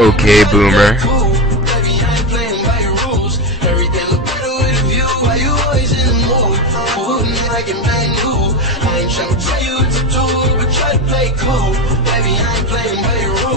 Okay, boomer.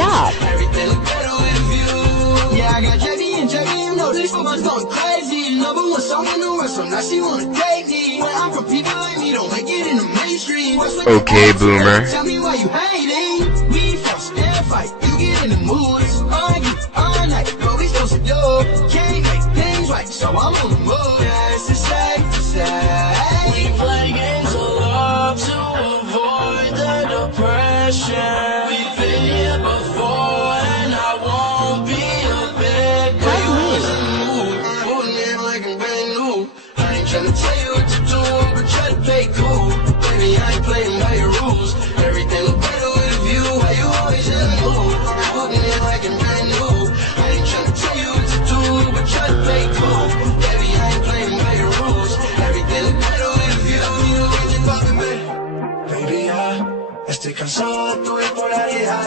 Stop. Yeah, I got JD and JD, you know this woman's going crazy. Number one song in the world, so now she wanna date me. Where I'm from, people like me don't make it in the mainstream. Okay, boomer. Tell me why you hating. We fuss and fight, you get in the mood. Argue all night, but we still secure. Can't make things right, so I'm on the move. Yeah, it's safe to say we play games of love to avoid the depression. We've been here before, and I won't be a bit. But you always in the mood, holding it like I'm brand new. I ain't tryna tell you what to do, but try to play cool. Baby, I ain't playing by your rules. Everything look better with a view. Why you always in the mood, holding it like I'm brand new. I ain't tryna tell you what to do, but try to play cool. Baby, I ain't playing by your rules. Everything look better with a view. You know what you're me. Baby, estoy cansado de tu bipolaridad,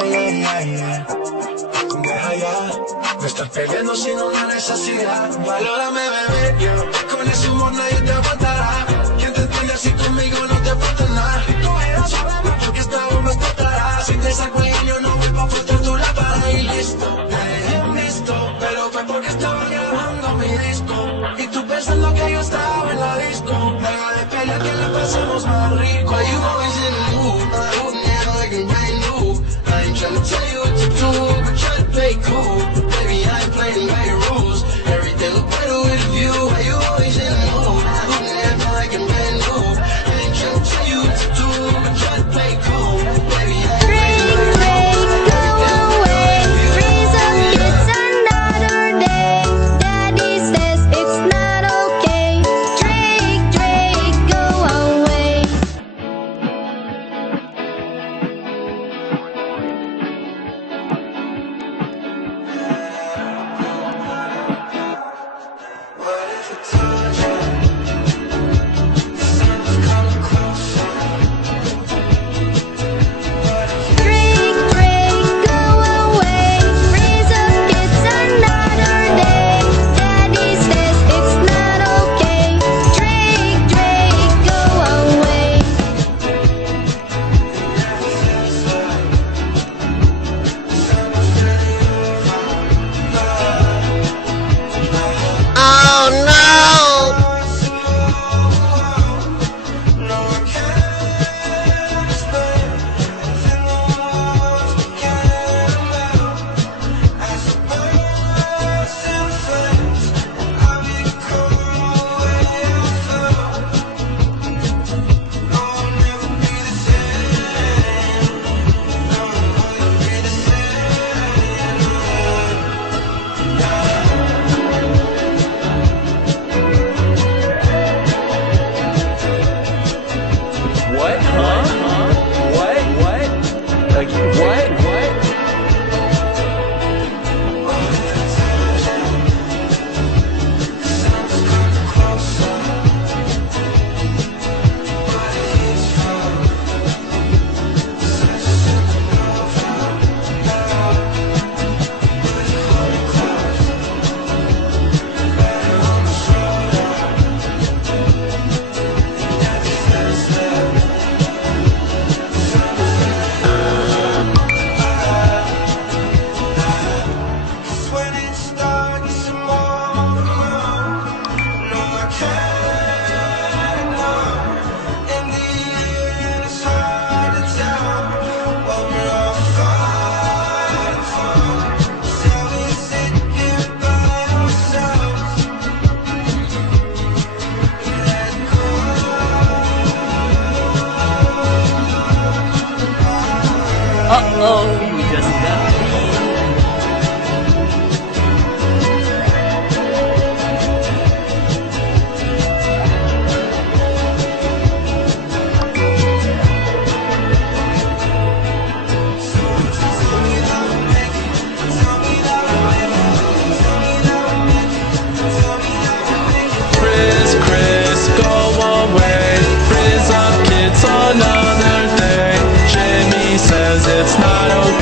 deja ya de estar peleando sin una necesidad. Valórame, bebé, con ese humor nadie te aguantará. Quien te entiende así conmigo no te falta nada. Cogerás suave más porque esta bomba explotará. Si te saco el niño no vuelvo a forzar tu lámpara y listo. Te dejé en visto, pero fue porque estaba grabando mi disco. Y tú pensando que yo estaba en la disco. Deja de pelear que la pasemos más rico. Why you always in the mood? I ain't tryna tell you what to do, but try to play cool. Baby, I ain't playing by your rules. Everything look better with a view. Why you always in the mood? Acting like I'm brand new. I ain't tryna tell you what to do, but try to play cool. Baby, I ain't playing by your rules. Go away. Freeze up, it's another day. Daddy says it's not okay. Drake, go away. What if I told you the sun was coming closer? What if Drake, go away. Freeze up, it's another day. Daddy says it's not okay. Drake, go away. Oh no! no one can explain within the walls we can't melt? As the birds in flames, I'll be cold where you felt. No, I'll never be the same. No, I'll never be the same. What? Huh? What? Like, what? When it's dark, it's more on the moon. No, I can't ignore. In the end, it's hard to tell what we're all fighting for. Shall we sit here by ourselves? Let go. Uh-oh, you just got me. Chris, go away. Freeze up, it's another day. Jamie says it's not okay.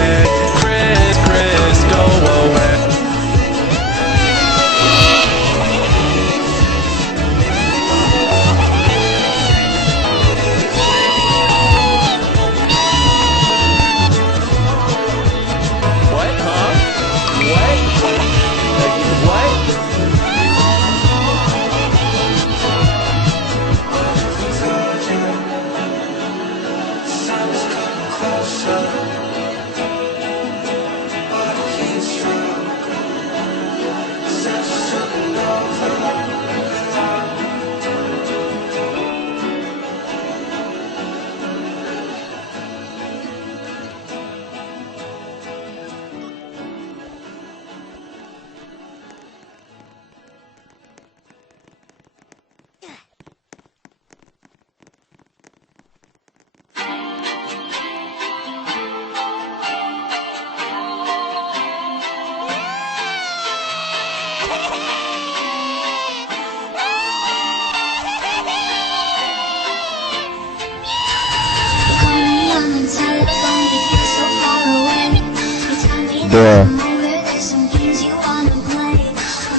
door. There's some games you wanna play.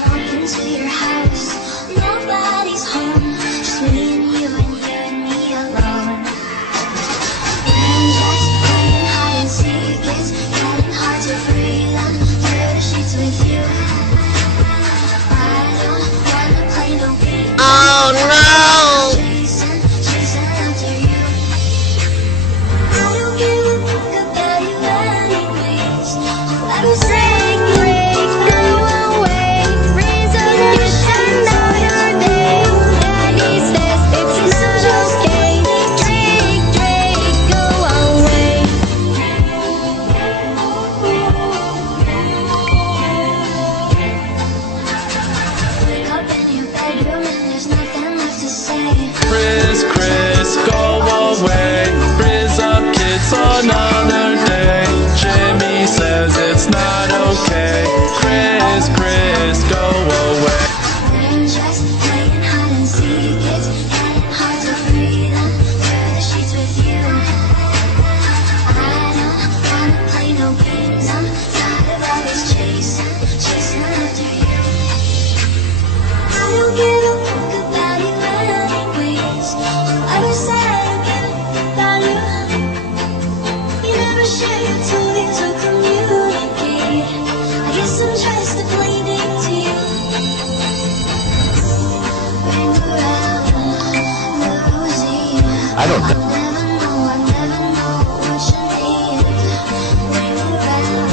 Walk into your house, nobody's home, just me and you and me alone. And just playing hide and seek, it's getting hard to breathe under the sheets with you. I don't wanna play no games. Oh no! Chasing after you. I don't give a fuck about you anyways. Whoever say break, go away. Freeze up, it's another day. Daddy says it's not okay. Drake, go away. Wake up in your bedroom and there's nothing left to say. Chris, go away. Freeze up, kids, another day. Jimmy says it's not okay. Chris, go away. We're just playing hide and seek. It's getting hard to breathe under the sheets with you. I don't wanna play no games. I'm tired of always chasing after you. I don't give a fuck about you anyways. Whoever said I don't give a fuck about you. You never share your toys or communicate. I guess I'm just a plain name to you. Ring around the rosy. I don't know. I never know what you need. Ring around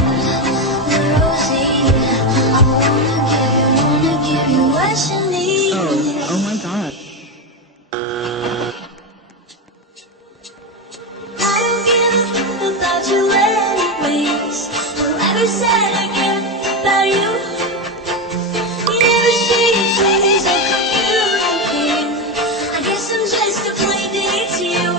the rosy. I wanna give you what you need. Oh my god. I don't give a fuck about you anyways. Whoever said I care about you. You never share your toys or communicate. I guess I'm just a plain date to you.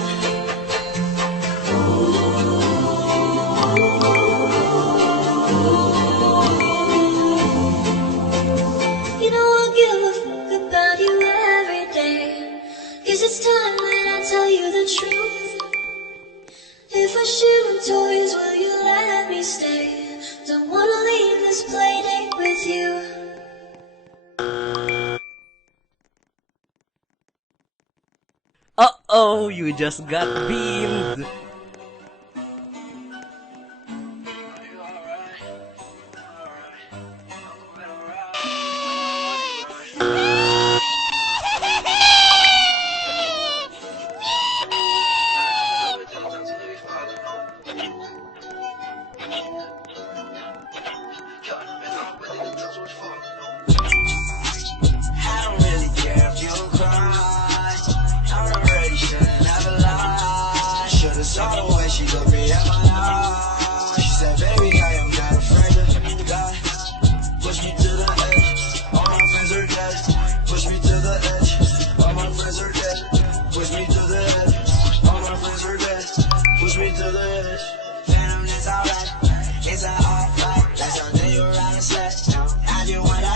You know I'll give a fuck about you every day. 'Cause it's time that I tell you the truth. If I share my toys, will you let me stay? Don't wanna leave this playdate with you. Uh-oh, you just got beamed. I don't really care if you cry. I'm already should never lie. Should've saw the way she looked me in my eyes. She said, baby, I am not afraid to die. Push me to the edge. All my friends are dead. Push me to the edge. All my friends are dead. Push me to the edge. All my friends are dead. Push me to the edge. Phantom, it's alright. It's an alright. That's something you rather say. I do what I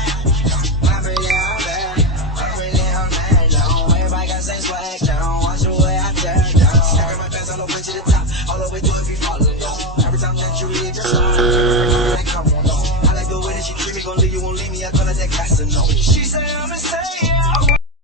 I'm really on bad. I'm really on bad. Don't worry about that same swag. Don't watch the way I tear down. Stack my pants all the way to the top. All the way to if you falling down. Every time that you leave, just like, come on. I like the way that she treat me. Gon' leave you, won't leave me. I call it that Casanova. She say I'm a saint.